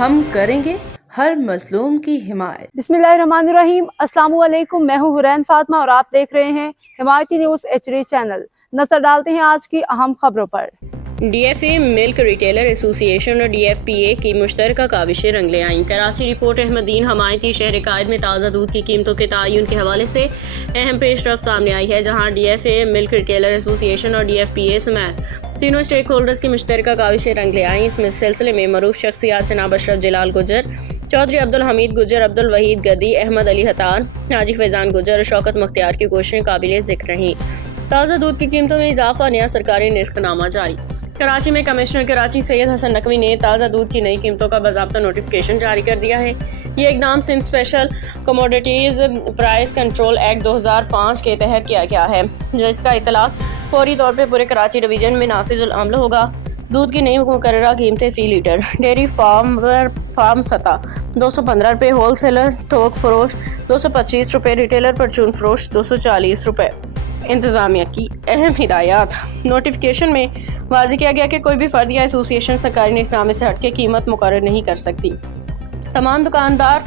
हम करेंगे हर मजलूम की हिमायत। बिस्मिल्लाहिर्रहमानिर्रहीम। अस्सलाम वालेकुम। मैं हूँ हुरैन फातिमा और आप देख रहे हैं हिमायती न्यूज़ HD चैनल। नजर डालते हैं आज की अहम खबरों पर। DFA मिल्क रिटेलर एसोसिएशन और DFPA की मुश्तरका काविशें रंग ले आईं। कराची रिपोर्ट अहमदीन हमायती शहर कायद में ताज़ा दूध की कीमतों के तयन के हवाले से अहम पेशरफ्त सामने आई है, जहां DFA मिल्क रिटेलर एसोसिएशन और DFPA समेत तीनों स्टेक होल्डर्स की मुश्तरका काविशें रंग ले आईं। इसमें सिलसिले में मरूफ शख्सियात जनाब अशरफ जलाल गुजर, चौधरी अब्दुल हमीद गुजर, अब्दुल वहीद गदी, अहमद अली हतार, हाजी फैजान गुजर और शौकत मुख्तियार की कोशिशें काबिल ज़िक्र रहीं। ताज़ा दूध की कीमतों में इजाफा, नया सरकारी निर्खनामा जारी। कराची में कमिश्नर कराची सैयद हसन नकवी ने ताज़ा दूध की नई कीमतों का बाज़ाब्ता नोटिफिकेशन जारी कर दिया है। ये इकदाम Sindh special commodities price control act 2005 के तहत किया गया है, जिसका इतलाक फौरी तौर पर पूरे कराची डिवीज़न में नाफिजुल अमल होगा। दूध की नई मुकर्ररा कीमतें फ़ी लीटर डेयरी फार्म सतह 215 रुपये, होल सेलर थोक फरोश 225 रुपये, रिटेलर परचून फरोश 240 रुपये। इंतज़ामिया की अहम हिदायत। नोटिफिकेशन में वाज़ेह किया गया कि कोई भी फर्द या एसोसिएशन सरकारी निर्खनामे से हटके कीमत मुकर्रर नहीं कर सकती। तमाम दुकानदार,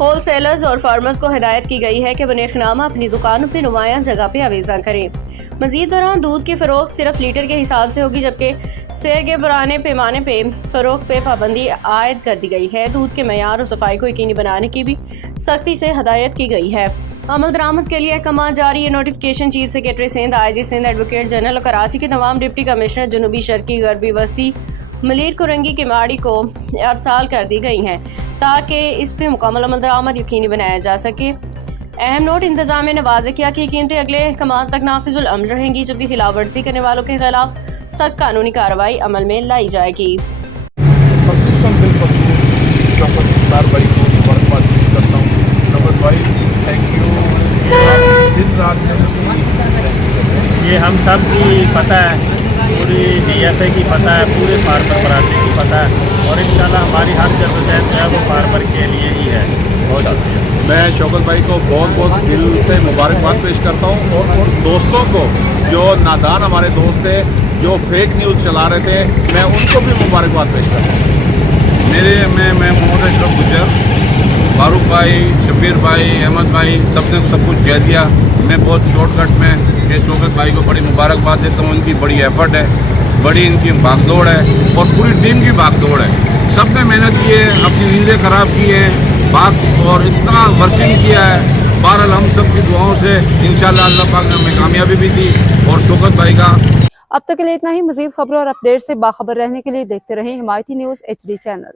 होल सेलर्स और फार्मर्स को हिदायत की गई है कि वह निर्खनामा अपनी दुकानों पर नुमायां जगह पे आवेज़ा करें। मज़ीद बरान दूध की फ़रोख्त सिर्फ लीटर के हिसाब से होगी, जबकि सेर के पुराने पैमाने पे फ़रोख्त पे पाबंदी आयद कर दी गई है। दूध के मयार और सफाई को यकीनी बनाने की भी सख्ती से हदायत की गई है। अमल दरामद के लिए अहकाम जारी। ये notification chief secretary Sindh, IG Sindh, advocate general और कराची के तमाम डिप्टी कमिश्नर जनूबी शर्की गरबी वस्ती मलीर कुरंगी के माड़ी को अरसाल कर दी गई हैं, ताकि इस पर मुकम्मल अमल दरामद यकीनी बनाया जा सके। अहम नोट, इंतजामिया ने वाज़ेह किया कि कीमतें अगले अहकाम तक नाफिजुल अमल रहेंगी, जबकि खिलाफ वर्जी करने वालों के खिलाफ सख्त कानूनी कार्रवाई अमल में लाई जाएगी। ये हम सब की पता है, पूरी DFA की पता है, पूरे फार्मर बरादरी की पता है और इंशाल्लाह हमारी हर जद्दोजहद जो है वो फार्मर के लिए ही है। बहुत शुक्रिया। मैं शौकत भाई को बहुत बहुत दिल से मुबारकबाद पेश करता हूँ और दोस्तों को, जो नादान हमारे दोस्त थे जो फेक न्यूज़ चला रहे थे, मैं उनको भी मुबारकबाद पेश करता हूँ। मैं मोहम्मद अशरफ गुजर, फारूक भाई, शबीर भाई, अहमद भाई, सबने सब कुछ कह दिया। मैं बहुत शॉर्टकट में कि शौकत भाई को बड़ी मुबारकबाद देता हूँ। इनकी बड़ी एफर्ट है, बड़ी इनकी भागदौड़ है और पूरी टीम की भागदौड़ है। सब ने मेहनत की है, अपनी नींदें ख़राब की हैं और इतना वर्किंग किया है। बहरहाल हम सब की दुआओं से इंशाअल्लाह अल्लाह पाक ने हमें कामयाबी भी दी और शौकत भाई का। अब तक के लिए इतना ही। मज़ीद खबरों और अपडेट से बाखबर रहने के लिए देखते रहें हिमायती न्यूज़ HD चैनल।